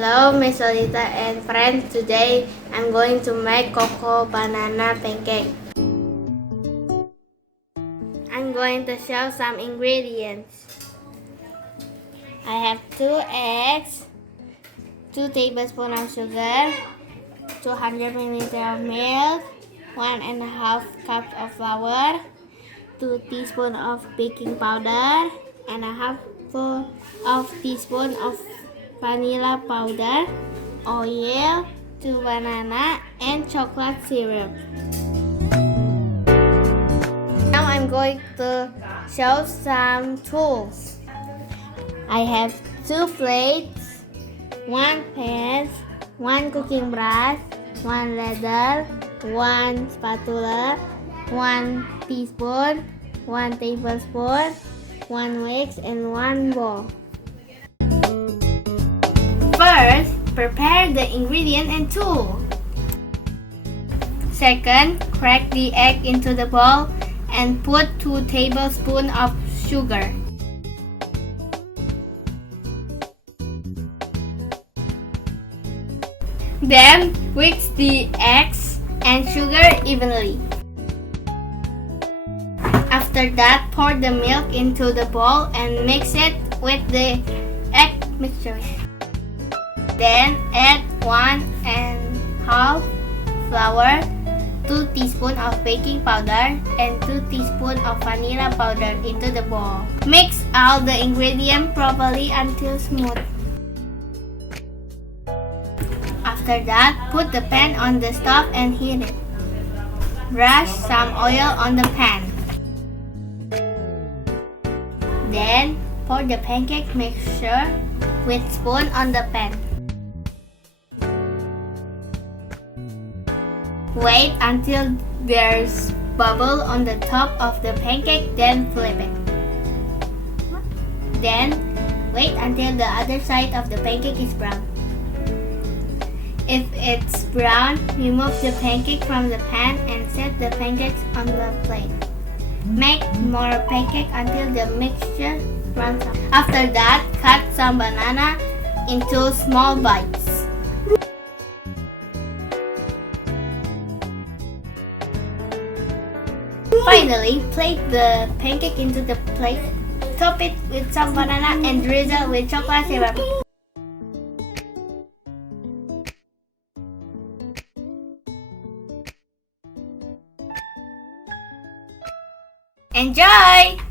Hello, Miss Olita and friends. Today I'm going to make cocoa banana pancake. I'm going to show some ingredients. I have 2 eggs, 2 tablespoons of sugar, 200 milliliters of milk, 1.5 cups of flour, 2 teaspoons of baking powder, and a half of teaspoon of vanilla powder, oil, 2 banana, and chocolate syrup. Now I'm going to show some tools. I have 2 plates, 1 pan, 1 cooking brush, 1 ladle, 1 spatula, 1 teaspoon, 1 tablespoon, 1 whisk, and 1 bowl. First, prepare the ingredient and tool. Second, crack the egg into the bowl and put 2 tablespoons of sugar. Then whisk the eggs and sugar evenly. After that, pour the milk into the bowl and mix it with the egg mixture. Then add 1.5 flour, 2 teaspoons of baking powder, and 2 teaspoons of vanilla powder into the bowl. Mix all the ingredients properly until smooth. After that, put the pan on the stove and heat it. Brush some oil on the pan. Then, pour the pancake mixture with spoon on the pan. Wait until there's bubble on the top of the pancake, then flip it. Then, wait until the other side of the pancake is brown. If it's brown, remove the pancake from the pan and set the pancakes on the plate. Make more pancake until the mixture runs out. After that, cut some banana into small bites. Finally, place the pancake into the plate, top it with some banana and drizzle with chocolate syrup. Enjoy!